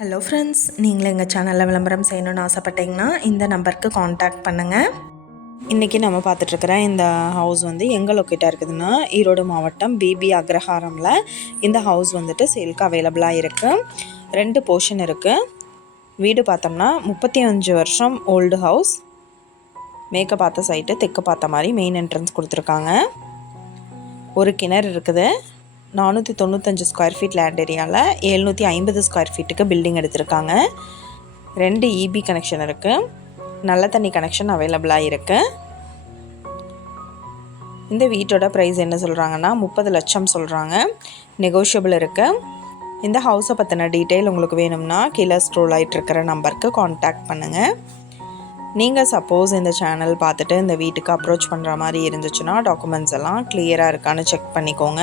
Hello friends நீங்களும் எங்கள் சேனலில் விளம்பரம் செய்யணும்னு ஆசைப்பட்டீங்கன்னா இந்த நம்பருக்கு காண்டாக்ட் பண்ணுங்கள் இன்றைக்கி நம்ம பார்த்துட்ருக்குற இந்த ஹவுஸ் வந்து எங்கே லொக்கேட்டாக இருக்குதுன்னா ஈரோடு மாவட்டம் பிபி அக்ரஹாரமில். இந்த ஹவுஸ் வந்துட்டு சேல்க்கு அவைலபிளாக இருக்குது ரெண்டு போர்ஷன் இருக்குது வீடு பார்த்தோம்னா முப்பத்தி அஞ்சு வருஷம் ஓல்டு ஹவுஸ் மேற்க பார்த்த சைட்டு தெற்கு பார்த்த மாதிரி மெயின் என்ட்ரன்ஸ் கொடுத்துருக்காங்க. ஒரு கிணறு இருக்குது. நானூற்றி தொண்ணூத்தஞ்சு ஸ்கொயர் ஃபீட் லேண்ட் ஏரியாவில் எழுநூற்றி ஐம்பது ஸ்கொயர் ஃபீட்டுக்கு பில்டிங் எடுத்திருக்காங்க. ரெண்டு இபி கனெக்ஷன் இருக்குது நல்ல தண்ணி கனெக்ஷன் அவைலபிளாக இருக்குது இந்த வீட்டோட ப்ரைஸ் என்ன சொல்கிறாங்கன்னா முப்பது லட்சம் சொல்கிறாங்க நெகோஷியபிள் இருக்குது இந்த ஹவுஸை பற்றின டீட்டெயில் உங்களுக்கு வேணும்னா கீழே ஸ்ட்ரோல் ஆகிட்டு இருக்கிற நம்பருக்கு காண்டாக்ட் பண்ணுங்கள் நீங்கள் சப்போஸ் இந்த சேனல் பார்த்துட்டு இந்த வீட்டுக்கு அப்ரோச் பண்ணுற மாதிரி இருந்துச்சுன்னா டாக்குமெண்ட்ஸ் எல்லாம் கிளியராக இருக்கான்னு செக் பண்ணிக்கோங்க.